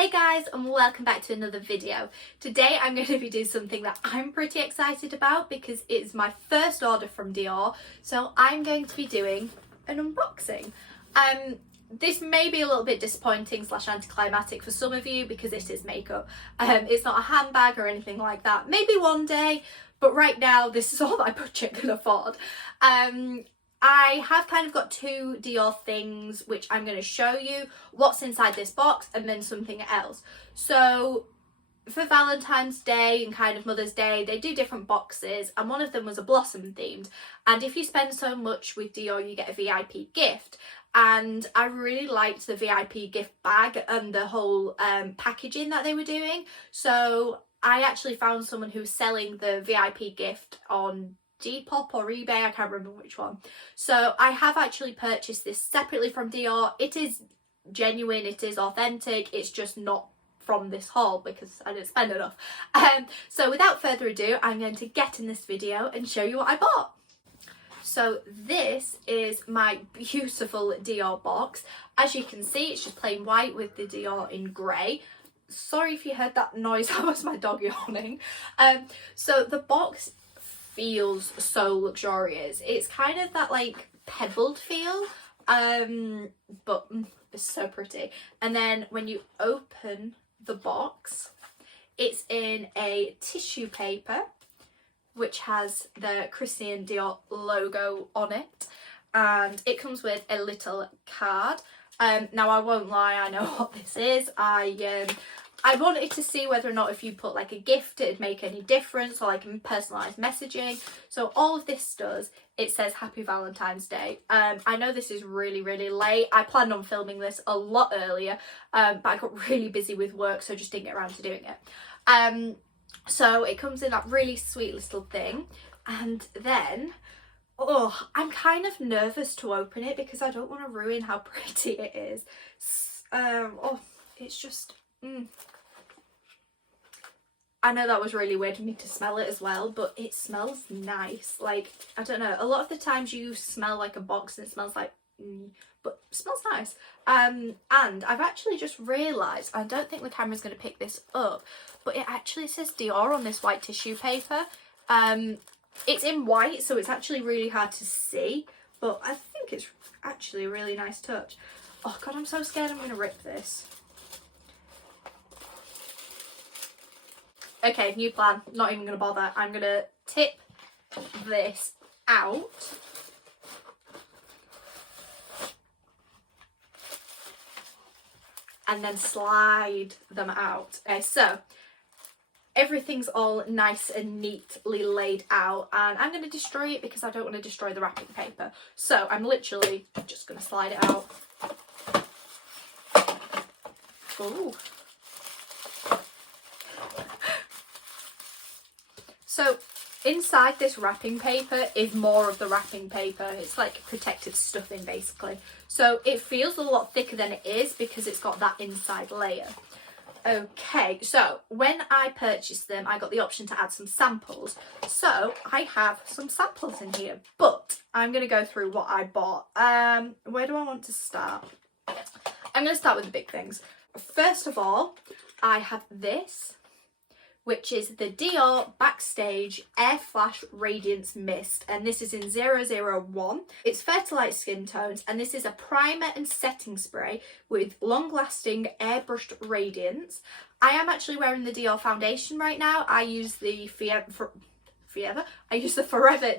Hey guys, and welcome back to another video. Today I'm going to be doing something that I'm pretty excited about because it's my first order from Dior. So I'm going to be doing an unboxing. This may be a little bit disappointing / anticlimactic for some of you because it is makeup. It's not a handbag or anything like that. Maybe one day, but right now this is all my budget can afford. I have kind of got two Dior things which I'm going to show you what's inside this box and then something else. So for Valentine's Day and kind of Mother's Day, they do different boxes, and one of them was a blossom themed. And if you spend so much with Dior, you get a VIP gift. And I really liked the VIP gift bag and the whole packaging that they were doing. So I actually found someone who was selling the VIP gift on Depop or eBay, I can't remember which one. So I have actually purchased this separately from Dior. It is genuine, it is authentic, it's just not from this haul because I didn't spend enough. So without further ado, I'm going to get in this video and show you what I bought. So this is my beautiful Dior box. As you can see, it's just plain white with the Dior in grey. Sorry if you heard that noise, that was my dog yawning. So the box feels so luxurious. It's kind of that like pebbled feel, but it's so pretty. And then when you open the box, it's in a tissue paper which has the Christian Dior logo on it, and it comes with a little card. Now I won't lie, I know what this is. I wanted to see whether or not if you put like a gift it'd make any difference, or like personalised messaging. So all of this does, it says Happy Valentine's Day. I know this is really late. I planned on filming this a lot earlier, but I got really busy with work, so just didn't get around to doing it. So it comes in that really sweet little thing, and then I'm kind of nervous to open it because I don't want to ruin how pretty it is. It's just I know that was really weird for me to smell it as well, but it smells nice. Like, I don't know, a lot of the times you smell like a box and it smells like but it smells nice. And I've actually just realised, I don't think the camera's going to pick this up, but it actually says Dior on this white tissue paper. It's in white, so it's actually really hard to see, but I think it's actually a really nice touch. Oh god, I'm so scared I'm going to rip this. Okay, new plan. Not even going to bother. I'm going to tip this out. And then slide them out. Okay, so everything's all nice and neatly laid out, and I'm going to destroy it because I don't want to destroy the wrapping paper. So I'm literally just going to slide it out. Ooh. So inside this wrapping paper is more of the wrapping paper. It's like protective stuffing basically. So it feels a lot thicker than it is because it's got that inside layer. Okay, so when I purchased them, I got the option to add some samples. So I have some samples in here, but I'm going to go through what I bought. Where do I want to start? I'm going to start with the big things. First of all, I have this, which is the Dior Backstage Air Flash Radiance Mist, and this is in 001. It's fair to light skin tones, and this is a primer and setting spray with long-lasting airbrushed radiance. I am actually wearing the Dior foundation right now. I use the Forever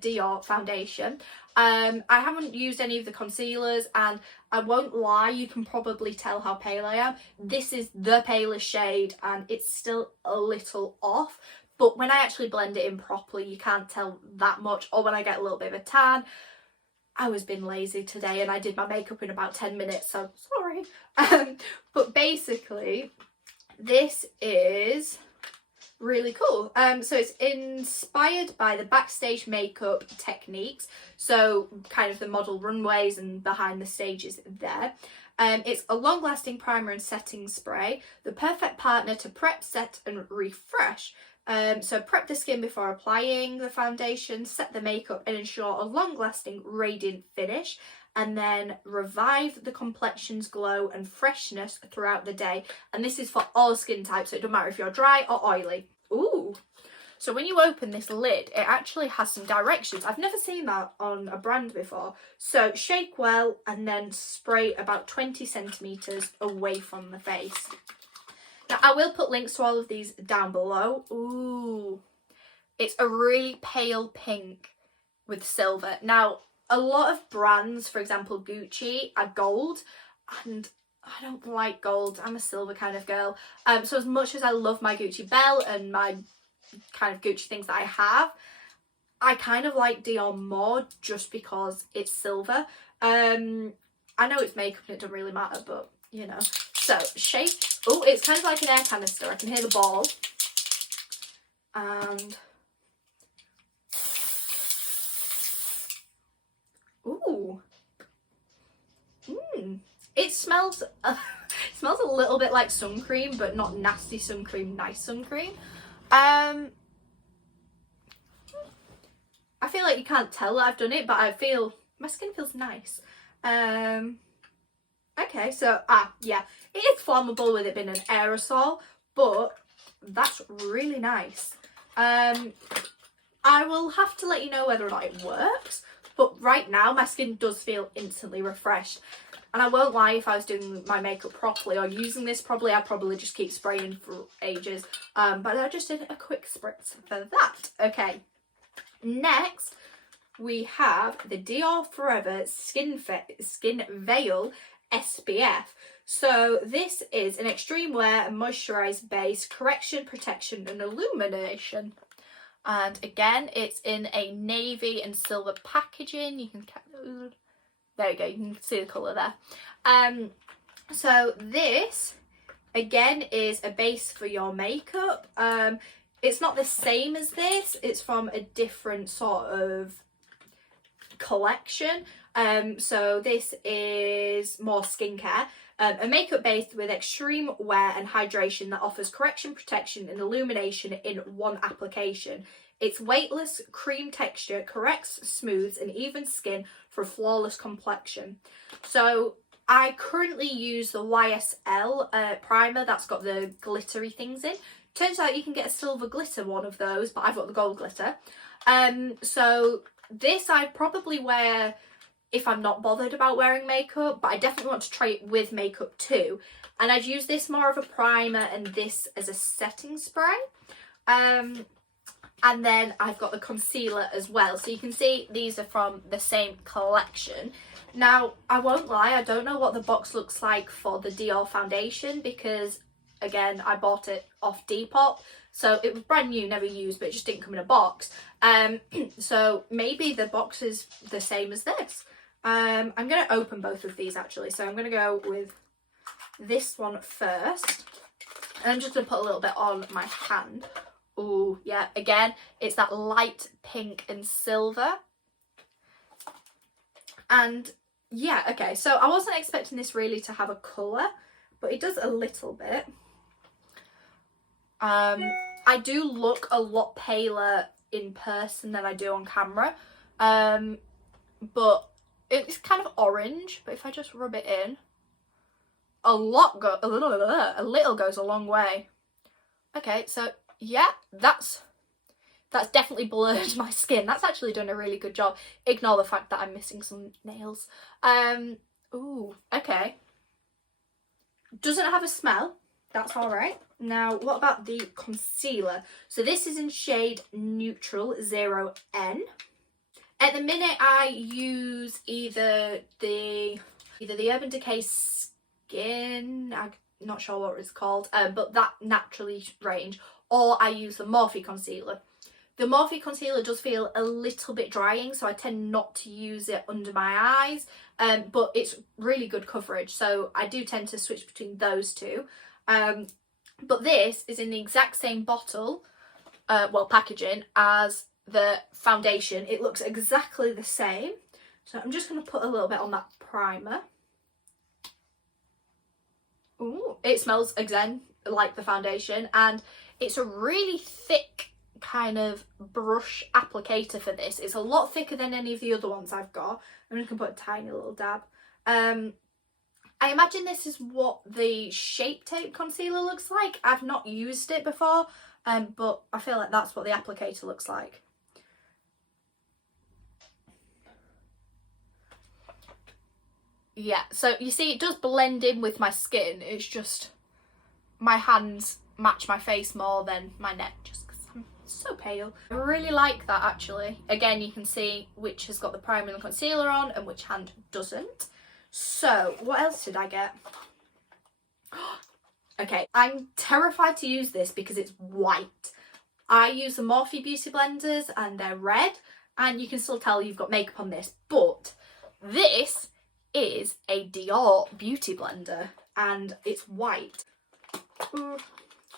Dior foundation. I haven't used any of the concealers, and I won't lie, you can probably tell how pale I am. This is the palest shade and it's still a little off, but when I actually blend it in properly you can't tell that much, or when I get a little bit of a tan. I was being lazy today and I did my makeup in about 10 minutes, so sorry. But basically this is really cool. So it's inspired by the backstage makeup techniques, so kind of the model runways and behind the stages there. It's a long-lasting primer and setting spray, the perfect partner to prep, set and refresh. So prep the skin before applying the foundation, set the makeup and ensure a long-lasting radiant finish. and then revive the complexion's glow and freshness throughout the day. And this is for all skin types, so it doesn't matter if you're dry or oily. Ooh. So when you open this lid, it actually has some directions. I've never seen that on a brand before. So shake well and then spray about 20 centimetres away from the face. Now I will put links to all of these down below. Ooh. It's a really pale pink with silver. Now, a lot of brands, for example Gucci, are gold, and I don't like gold. I'm a silver kind of girl. So as much as I love my Gucci belt and my kind of Gucci things that I have, I kind of like Dior more just because it's silver. I know it's makeup and it doesn't really matter, but you know. So shake. Oh, it's kind of like an air canister. I can hear the ball. And ooh. It smells it smells a little bit like sun cream, but not nasty sun cream, nice sun cream. I feel like you can't tell that I've done it, but I feel my skin feels nice. Okay, so yeah, it is flammable with it being an aerosol, but that's really nice. I will have to let you know whether or not it works, but right now my skin does feel instantly refreshed. And I won't lie, if I was doing my makeup properly or using this properly, I'd probably just keep spraying for ages. But I just did a quick spritz for that. Okay, next we have the Dior Forever Skin Veil SPF. So this is an extreme wear and moisturised base, correction, protection and illumination. And again, it's in a navy and silver packaging. You can, there you go, you can see the colour there. So this, again, is a base for your makeup. It's not the same as this. It's from a different sort of collection. So this is more skincare. A makeup base with extreme wear and hydration that offers correction, protection and illumination in one application. Its weightless cream texture corrects, smooths and evens skin for a flawless complexion. So I currently use the YSL primer that's got the glittery things in. Turns out you can get a silver glitter one of those, but I've got the gold glitter. So this I'd probably wear if I'm not bothered about wearing makeup, but I definitely want to try it with makeup too. And I'd use this more of a primer and this as a setting spray. And then I've got the concealer as well. So you can see these are from the same collection. Now, I won't lie, I don't know what the box looks like for the Dior foundation because, again, I bought it off Depop. So it was brand new, never used, but it just didn't come in a box. So maybe the box is the same as this. I'm going to open both of these actually. So I'm going to go with this one first. And I'm just going to put a little bit on my hand. Oh, yeah, again, it's that light pink and silver. And yeah, okay, so I wasn't expecting this really to have a colour, but it does a little bit. I do look a lot paler in person than I do on camera, but it's kind of orange. But if I just rub it in, a little goes a long way. Okay, so yeah, that's definitely blurred my skin. That's actually done a really good job. Ignore the fact that I'm missing some nails. Ooh, okay. Doesn't have a smell. That's all right. Now, what about the concealer? So this is in shade Neutral 0N. At the minute, I use either the Urban Decay Skin, I'm not sure what it's called, but that Naturally range, or I use the Morphe concealer. The Morphe concealer does feel a little bit drying, so I tend not to use it under my eyes, but it's really good coverage, so I do tend to switch between those two. But this is in the exact same bottle, packaging, as the foundation. It looks exactly the same, so I'm just going to put a little bit on that primer. Ooh, it smells again like the foundation, and it's a really thick kind of brush applicator for this. It's a lot thicker than any of the other ones I've got. I'm just going to put a tiny little dab. I imagine this is what the Shape Tape concealer looks like. I've not used it before, but I feel like that's what the applicator looks like. Yeah, so you see it does blend in with my skin. It's just my hands match my face more than my neck, just because I'm so pale. I really like that actually. Again, you can see which has got the primer and concealer on and which hand doesn't. So what else did I get? Okay, I'm terrified to use this because it's white. I use the Morphe Beauty blenders and they're red, and you can still tell you've got makeup on this, but this is a Dior beauty blender and it's white.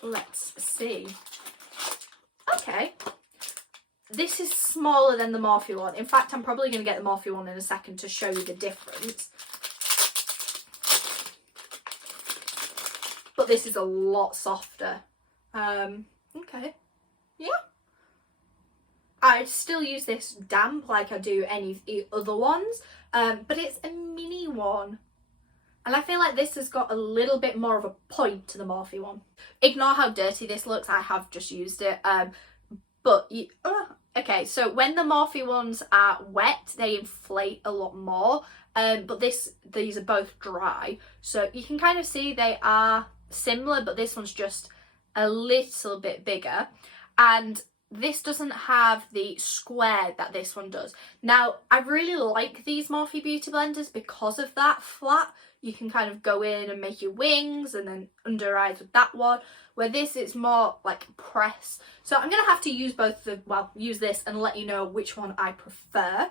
Let's see. Okay, this is smaller than the Morphe one. In fact, I'm probably going to get the Morphe one in a second to show you the difference. But this is a lot softer. Okay, yeah. I'd still use this damp like I do any of the other ones, but it's a mini one. And I feel like this has got a little bit more of a point to the Morphe one. Ignore how dirty this looks, I have just used it. Okay, so when the Morphe ones are wet, they inflate a lot more. But these are both dry. So you can kind of see they are similar, but this one's just a little bit bigger. And this doesn't have the square that this one does. Now, I really like these Morphe Beauty blenders because of that flat. You can kind of go in and make your wings and then under eyes with that one, where this is more like press. So I'm going to have to use use this and let you know which one I prefer.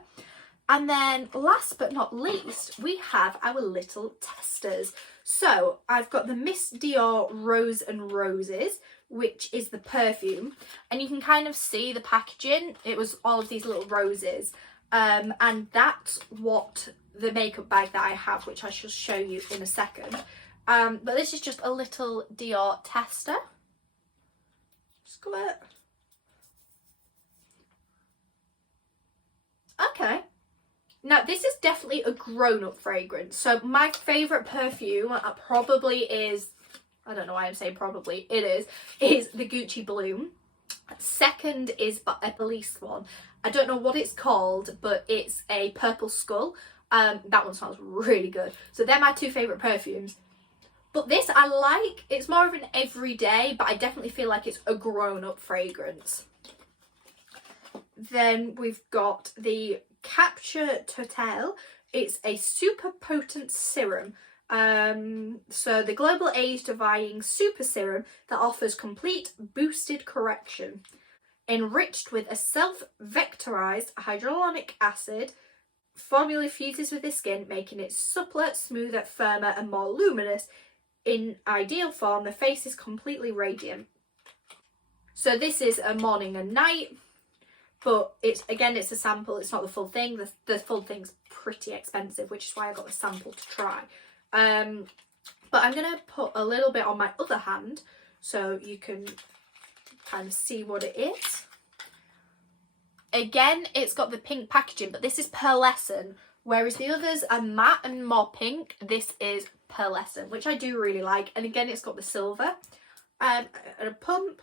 And then last but not least, we have our little testers. So I've got the Miss Dior Rose and Roses, which is the perfume, and you can kind of see the packaging. It was all of these little roses, and that's what the makeup bag that I have, which I shall show you in a second. But this is just a little Dior tester. Squirt. Okay. Now, this is definitely a grown-up fragrance. So my favourite perfume probably is, I don't know why I'm saying probably, is the Gucci Bloom. Second is a police one. I don't know what it's called, but it's a purple skull. That one smells really good. So they're my two favourite perfumes. But this I like. It's more of an everyday, but I definitely feel like it's a grown-up fragrance. Then we've got the Capture Total. It's a super potent serum. So the global age defying super serum that offers complete boosted correction, enriched with a self-vectorized hyaluronic acid. Formula fuses with the skin, making it suppler, smoother, firmer and more luminous. In ideal form, the face is completely radiant. So this is a morning and night, but it's a sample. It's not the full thing. The full thing's pretty expensive, which is why I got the sample to try. But I'm going to put a little bit on my other hand so you can kind of see what it is. Again, it's got the pink packaging, but this is pearlescent, whereas the others are matte and more pink. This is pearlescent, which I do really like. And again, it's got the silver. And a pump,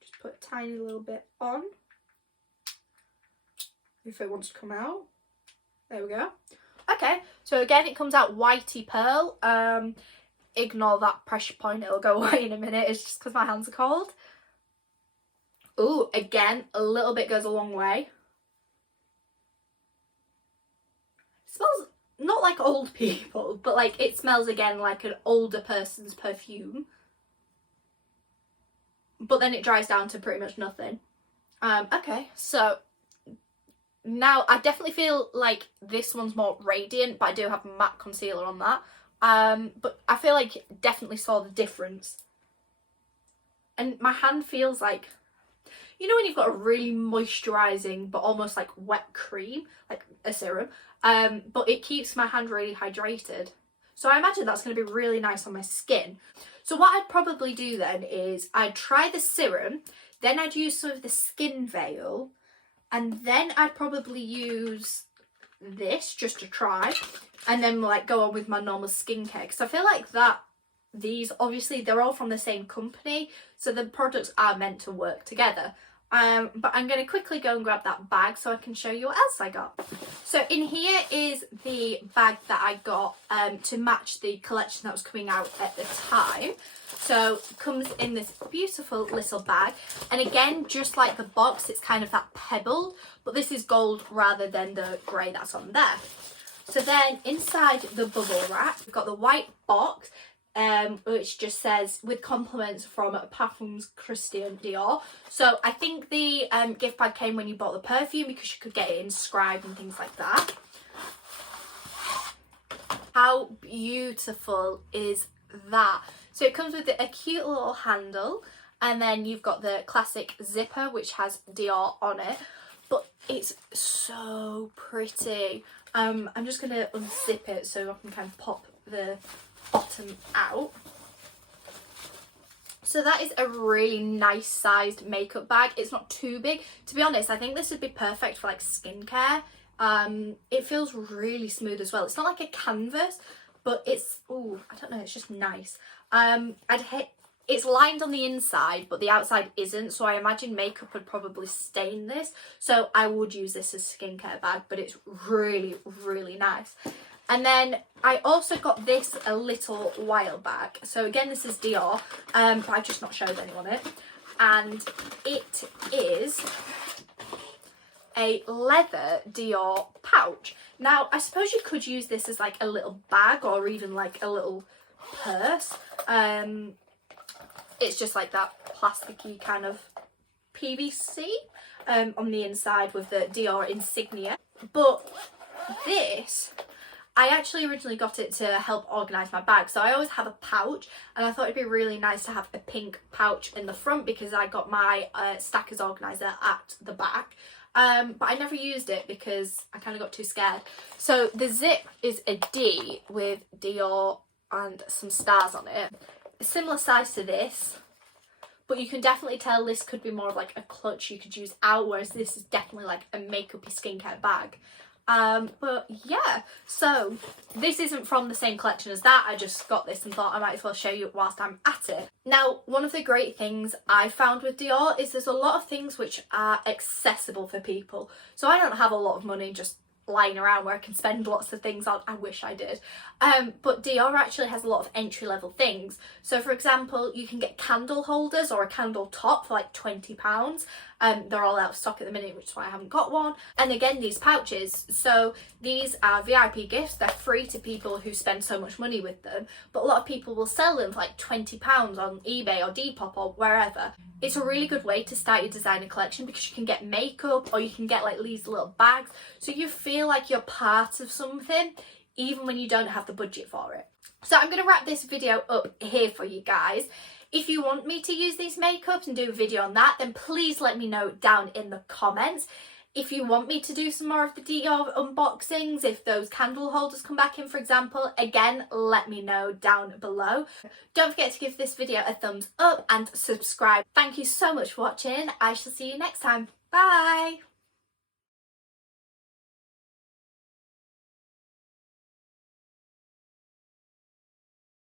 just put a tiny little bit on if it wants to come out. There we go. Okay, so again, it comes out whitey pearl. Ignore that pressure point, it'll go away in a minute. It's just because my hands are cold. Ooh, again, a little bit goes a long way. It smells not like old people, but like it smells again like an older person's perfume. But then it dries down to pretty much nothing. Okay, so now I definitely feel like this one's more radiant, but I do have matte concealer on that. But I feel like definitely saw the difference. And my hand feels like, you know when you've got a really moisturising but almost like wet cream, like a serum, but it keeps my hand really hydrated. So I imagine that's going to be really nice on my skin. So what I'd probably do then is I'd try the serum, Then I'd use some of the Skin Veil, and then I'd probably use this just to try, and then like go on with my normal skincare, because I feel like that these, obviously they're all from the same company, so the products are meant to work together. But I'm going to quickly go and grab that bag so I can show you what else I got. So in here is the bag that I got to match the collection that was coming out at the time. So it comes in this beautiful little bag, and again, just like the box, it's kind of that pebble, but this is gold rather than the grey that's on there. So then inside the bubble wrap, we've got the white box, which just says with compliments from Parfums Christian Dior. So I think the gift bag came when you bought the perfume, because you could get it inscribed and things like that. How beautiful is that? So it comes with a cute little handle, and then you've got the classic zipper which has Dior on it, but it's so pretty. I'm just going to unzip it so I can kind of pop the bottom out. So that is a really nice sized makeup bag. It's not too big. To be honest, I think this would be perfect for like skincare. It feels really smooth as well. It's not like a canvas, but it's, oh, I don't know, it's just nice. It's lined on the inside, but the outside isn't, so I imagine makeup would probably stain this. So I would use this as a skincare bag, but it's really, really nice. And then I also got this a little while back. So again, this is Dior, but I've just not showed anyone it. And it is a leather Dior pouch. Now, I suppose you could use this as like a little bag or even like a little purse. It's just like that plasticky kind of PVC on the inside with the Dior insignia. But this, I actually originally got it to help organise my bag. So I always have a pouch, and I thought it'd be really nice to have a pink pouch in the front because I got my stackers organiser at the back. But I never used it because I kind of got too scared. So the zip is a D with Dior and some stars on it. A similar size to this, but you can definitely tell this could be more of like a clutch you could use out, whereas this is definitely like a makeup-y skincare bag. But yeah, so this isn't from the same collection as that. I just got this and thought I might as well show you whilst I'm at it. Now, one of the great things I found with Dior is there's a lot of things which are accessible for people. So I don't have a lot of money just lying around where I can spend lots of things on. I wish I did. But Dior actually has a lot of entry-level things. So for example, you can get candle holders or a candle top for like £20. They're all out of stock at the minute, which is why I haven't got one. And again, these pouches, so these are VIP gifts. They're free to people who spend so much money with them, but a lot of people will sell them for like £20 on eBay or Depop or wherever. It's a really good way to start your designer collection because you can get makeup, or you can get like these little bags, so you feel like you're part of something even when you don't have the budget for it. So I'm going to wrap this video up here for you guys. If you want me to use these makeups and do a video on that, then please let me know down in the comments. If you want me to do some more of the Dior unboxings, if those candle holders come back in, for example, again, let me know down below. Don't forget to give this video a thumbs up and subscribe. Thank you so much for watching. I shall see you next time. Bye!